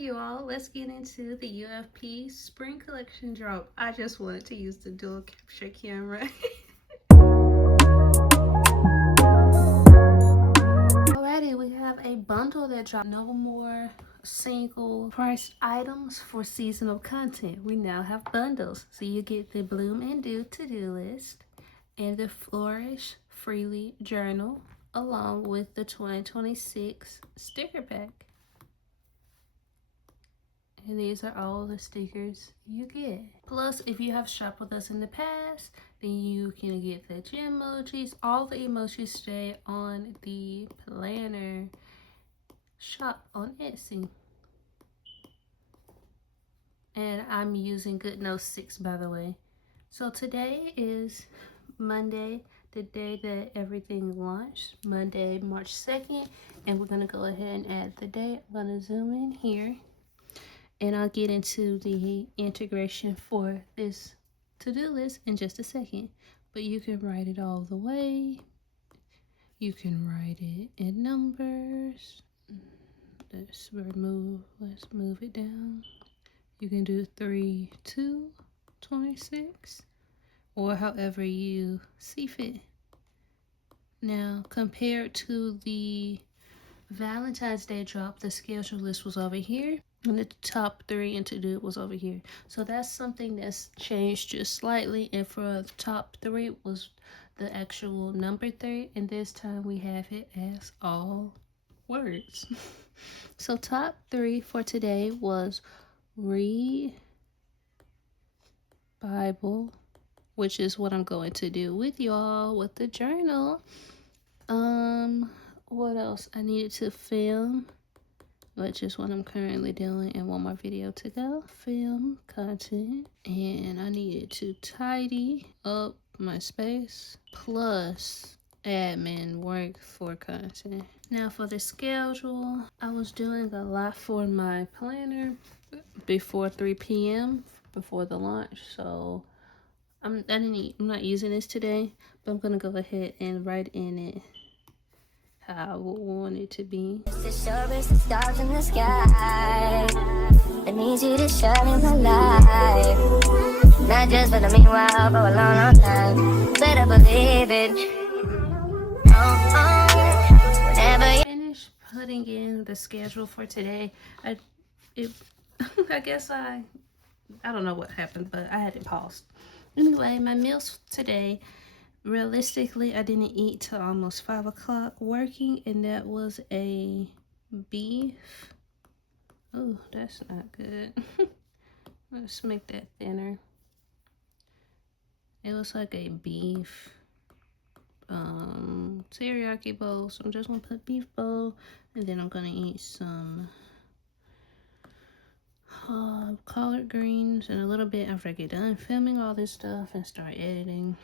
you all, let's get into the UFP spring collection drop. I just wanted to use the dual capture camera. Alrighty, we have a bundle that dropped. No more single price items for seasonal content. We now have bundles. So you get the Bloom and Dew to-do list and the Flourish Freely journal along with the 2026 sticker pack. And these are all the stickers you get. Plus, if you have shopped with us in the past, then you can get the Genmojis. All the emojis stay on the planner shop on Etsy. And I'm using GoodNotes 6, by the way. So today is Monday, the day that everything launched. Monday, March 2nd. And we're going to go ahead and add the date. I'm going to zoom in here. And I'll get into the integration for this to-do list in just a second. But you can write it all the way. You can write it in numbers. Let's move it down. You can do 3/2/26 or however you see fit. Now, compared to the Valentine's Day drop, the schedule list was over here. And the top 3 and to-do was over here. So that's something that's changed just slightly. And for the top 3 was the actual number 3. And this time we have it as all words. So top 3 for today was read Bible, which is what I'm going to do with y'all with the journal. What else? I needed to film, which is what I'm currently doing, and one more video to go. Film content, and I needed to tidy up my space plus admin work for content. Now for the schedule, I was doing a lot for my planner before 3 p.m. before the launch, so I'm not using this today, but I'm gonna go ahead and write in it how I would want it to be. The stars in the sky. I need you to shine in my life. Not just for the meanwhile, but a long, long time. Better believe it. Whenever you Finish putting in the schedule for today. I guess I don't know what happened, but I had it paused. Anyway, my meals today. Realistically, I didn't eat till almost 5 o'clock working, and that was a beef. Oh, that's not good. Let's make that thinner. It was like a beef teriyaki bowl, so I'm just gonna put beef bowl, and then I'm gonna eat some collard greens and a little bit after I get done filming all this stuff and start editing.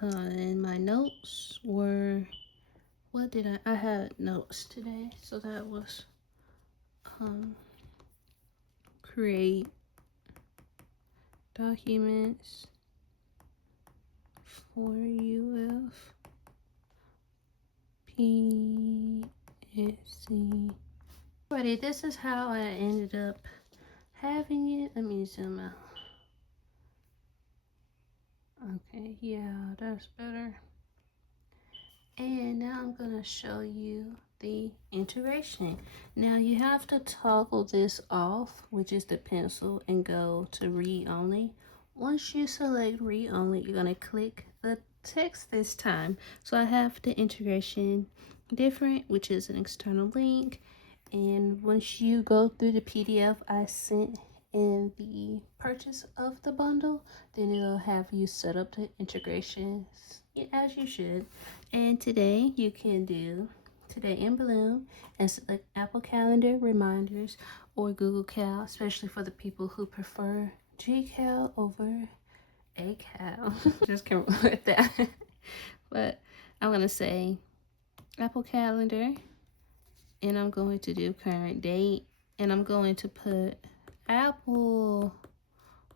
And my notes were, what did I had notes today, so that was create documents for UFPSC. Alrighty, this is how I ended up having it. Let me zoom out. Okay, yeah, that's better. And now I'm gonna show you the integration. Now you have to toggle this off, which is the pencil, and go to read only. Once you select read only, you're gonna click the text this time. So I have the integration different, which is an external link. And once you go through the PDF I sent in the purchase of the bundle, then it'll have you set up the integrations as you should. And today you can do today in Bloom and select Apple Calendar, reminders, or Google Cal, especially for the people who prefer Gcal over a cow. Just can't with that. But I'm gonna say Apple Calendar, and I'm going to do current date, and I'm going to put Apple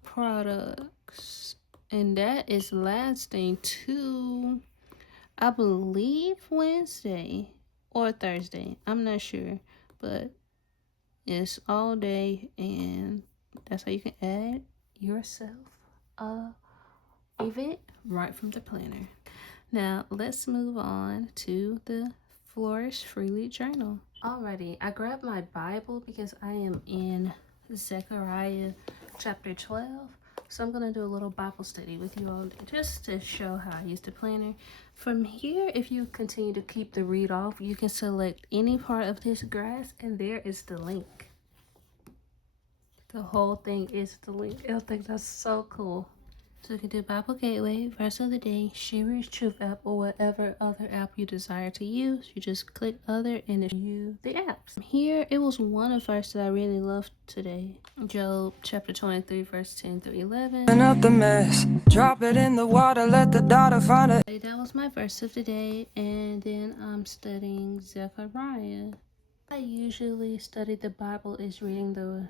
products, and that is lasting to, I believe, Wednesday or Thursday. I'm not sure, but It's all day, and that's how you can add yourself a event right from the planner. Now let's move on to the Flourish Freely journal. Alrighty, I grabbed my Bible because I am in Zechariah chapter 12. So I'm going to do a little Bible study with you all just to show how I use the planner. From here, if you continue to keep the read off, you can select any part of this grass, and there is the link. The whole thing is the link. I think that's so cool. So you can do Bible Gateway, Verse of the Day, Shiri's Truth app, or whatever other app you desire to use. You just click other and it you the apps. Here, it was one of verse that I really loved today. Job chapter 23, verse 10 through 11. Clean up the mess, drop it in the water, let the daughter find it. That was my verse of the day, and then I'm studying Zechariah. I usually study the Bible is reading the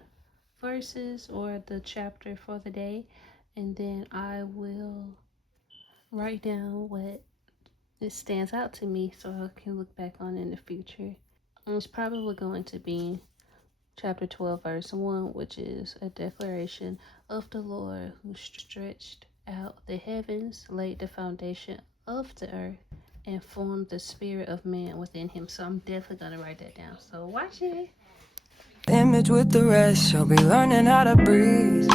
verses or the chapter for the day, and then I will write down what it stands out to me so I can look back on in the future. And it's probably going to be chapter 12 verse 1, which is a declaration of the Lord who stretched out the heavens, laid the foundation of the earth, and formed the spirit of man within him. So I'm definitely going to write that down, so watch it. Image with the rest, she'll be learning how to breathe.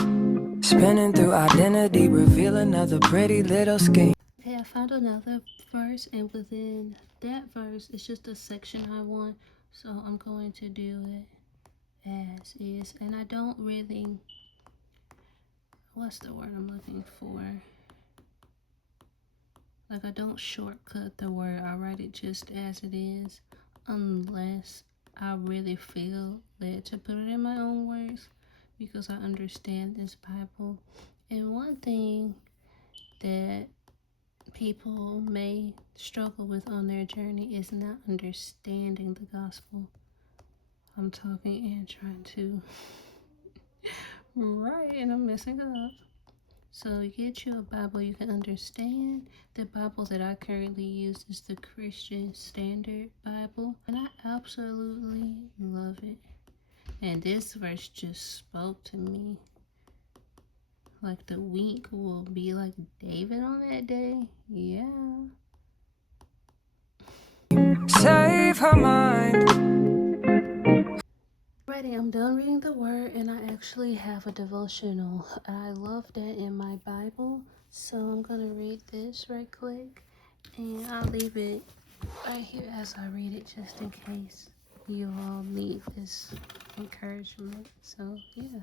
Spinning through identity, reveal another pretty little scheme. Okay, I found another verse, and within that verse, it's just a section I want, so I'm going to do it as is. And I don't really, what's the word I'm looking for? Like, I don't shortcut the word. I write it just as it is, unless I really feel led to put it in my own words, because I understand this Bible. And one thing that people may struggle with on their journey is not understanding the gospel. I'm talking and trying to write, and I'm messing up. So get you a Bible you can understand. The Bible that I currently use is the Christian Standard Bible, and I absolutely love it. And this verse just spoke to me. Like, the weak will be like David on that day. Yeah. Save her mind. Alrighty, I'm done reading the word, and I actually have a devotional. I love that in my Bible, so I'm gonna read this right quick, and I'll leave it right here as I read it, just in case you all need this encouragement. So yeah.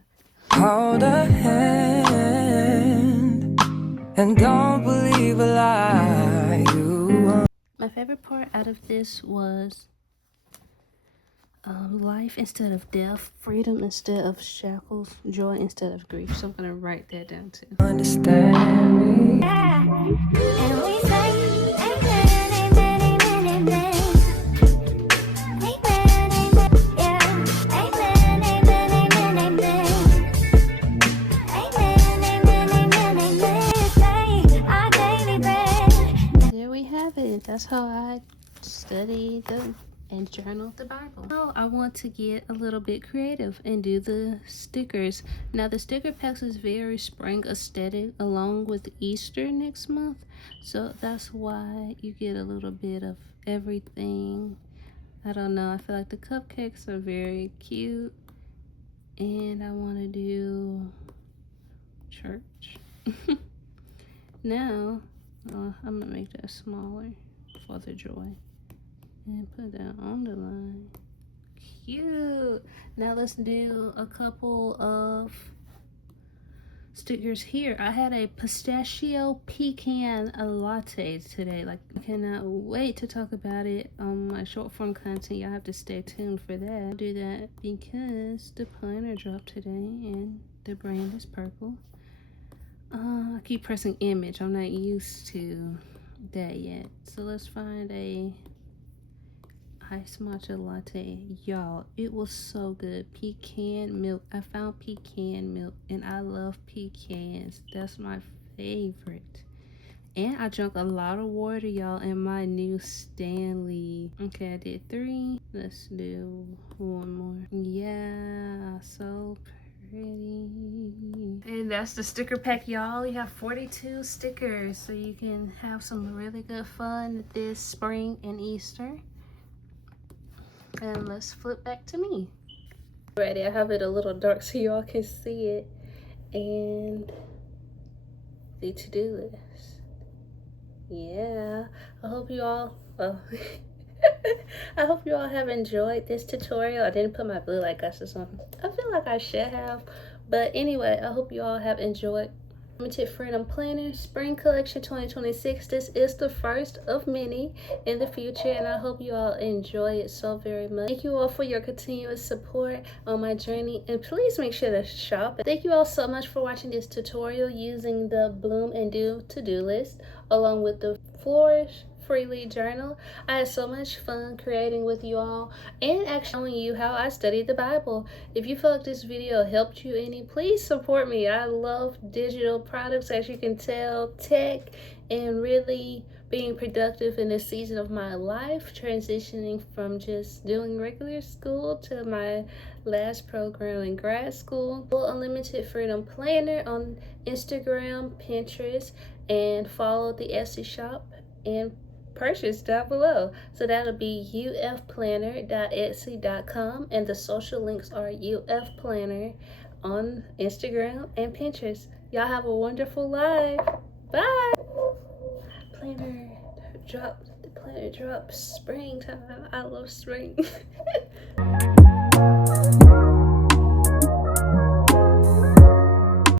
Hold her hand and don't believe a lie. My favorite part out of this was life instead of death, freedom instead of shackles, joy instead of grief. So I'm gonna write that down too. Understand me. And we say, amen, amen, amen, amen. Amen, amen, yeah. Amen, amen, amen, amen. Amen, amen, amen, amen. Say our daily bread. There we have it. That's how I study and journal the Bible. So I want to get a little bit creative and do the stickers. Now the sticker packs is very spring aesthetic along with Easter next month. So that's why you get a little bit of everything. I don't know. I feel like the cupcakes are very cute. And I want to do church. Now, I'm going to make that smaller for the joy. And put that on the line. Cute. Now let's do a couple of stickers here. I had a pistachio pecan latte today. Like, I cannot wait to talk about it on my short form content. Y'all have to stay tuned for that. I'll do that because the planner dropped today and the brand is purple. I keep pressing image. I'm not used to that yet. So let's find a iced matcha latte. Y'all, it was so good. Pecan milk. I found pecan milk, and I love pecans. That's my favorite. And I drank a lot of water, y'all, in my new Stanley. Okay, I did 3. Let's do 1 more. Yeah, so pretty. And that's the sticker pack, y'all. You have 42 stickers, so you can have some really good fun this spring and Easter. And let's flip back to me. Ready, I have it a little dark so y'all can see it. And the to-do list. Yeah, I hope you all, well, I hope you all have enjoyed this tutorial. I didn't put my blue light glasses on. I feel like I should have, but anyway, I hope you all have enjoyed Limited Freedom Planner Spring Collection 2026. This is the first of many in the future, and I hope you all enjoy it so very much. Thank you all for your continuous support on my journey, and please make sure to shop. Thank you all so much for watching this tutorial using the Bloom and Do to-do list along with the Flourish Freely journal. I had so much fun creating with you all and actually showing you how I studied the Bible. If you feel like this video helped you any, please support me. I love digital products, as you can tell, tech, and really being productive in this season of my life, transitioning from just doing regular school to my last program in grad school. Unlimited Freedom Planner on Instagram, Pinterest, and follow the Etsy shop and purchase down below. So that'll be ufplanner.etsy.com, and the social links are ufplanner on Instagram and Pinterest. Y'all have a wonderful life. Bye. Planner drops. The planner drops springtime. I love spring.